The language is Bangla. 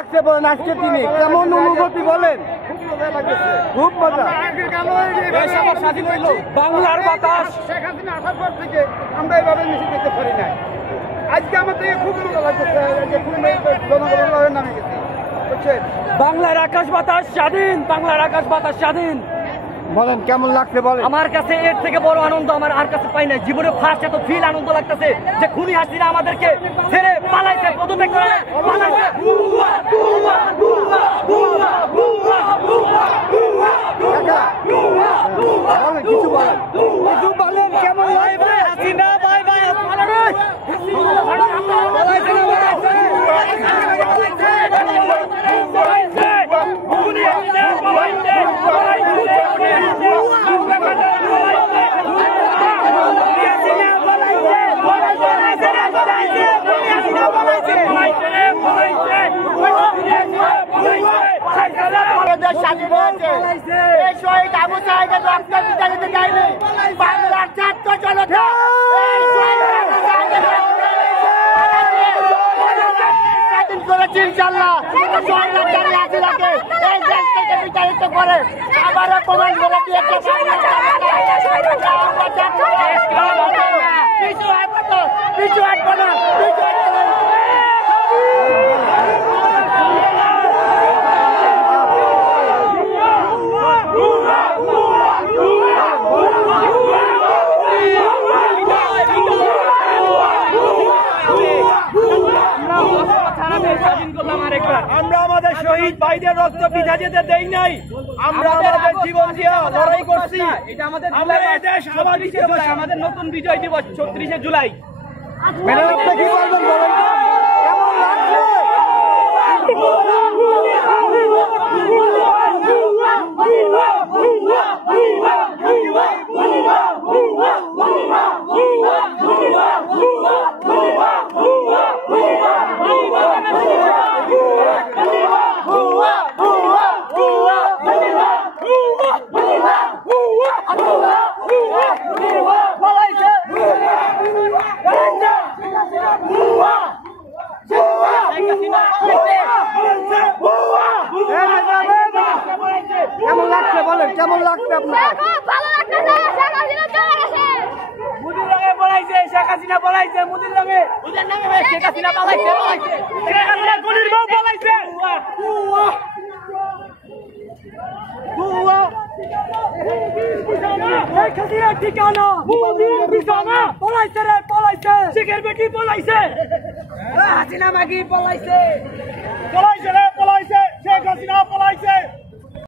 আজকে তিনি কেমন অনুভূতি বলেন? খুব মজা। বাংলার বাতাস শেখ হাসিনা আসার পর থেকে আমরা এইভাবে মিছিল দেখতে পারি নাই। আজকে আমার থেকে খুব মজা লাগতেছে। জনগণের নামে গেছি বুঝছেন। বাংলার আকাশ বাতাস স্বাধীন, বাংলার আকাশ বাতাস স্বাধীন। বলেন কেমন লাগছে বলেন। আমার কাছে এর থেকে বড় আনন্দ আমার আর কাছে পাই না। জীবনে ফার্স্ট এত ফিল আনন্দ লাগতেছে যে খুনি হাসিনা আমাদেরকে ছেড়ে পালাইছে, পদত্যাগ করে পালাইছে। কিছু বলেন কেমন লাগছে? Hasina bye bye. স্বাধীন হয়েছে এই শহীদ আবু সাইদের রক্ত বিচারিত যায়নি বাংলার ছাত্র জনতা স্বাধীন করেছে ইনশাল্লাহ। এই দেশ থেকে বিচারিত করে আবারও প্রমাণ করে দিয়েছে পিছু হাঁটবো না। আমরা আমাদের শহীদ ভাইদের রক্ত বৃথা যেতে দেই নাই। আমরা আমাদের জীবন দিয়ে লড়াই করছি। আমরা এই দেশ আবার আমাদের নতুন বিজয় দিবস ৩৬শে জুলাই। কি বলবেন বলেন কেমন লাগছে? কেমন লাগছে বলেন কেমন লাগছে আপনার? ভালো লাগতেছে। শেখ হাসিনা চলে গেছে। মুদির রঙে পলাইছে, শেখ হাসিনা পলাইছে। মুদির রঙে মুদির নামে শেখ হাসিনা পলাইছে, পলাইছে। শেখ হাসিনা গুলির বউ পলাইছে। শেখ হাসিনার ঠিকানা মুদির বিছানা। পলাইছে রে পলাইছে, শেখের বেটি পলাইছে, হাসিনা মাগি পলাইছে, পলাইছে রে পলাইছে, শেখ হাসিনা পলাইছে।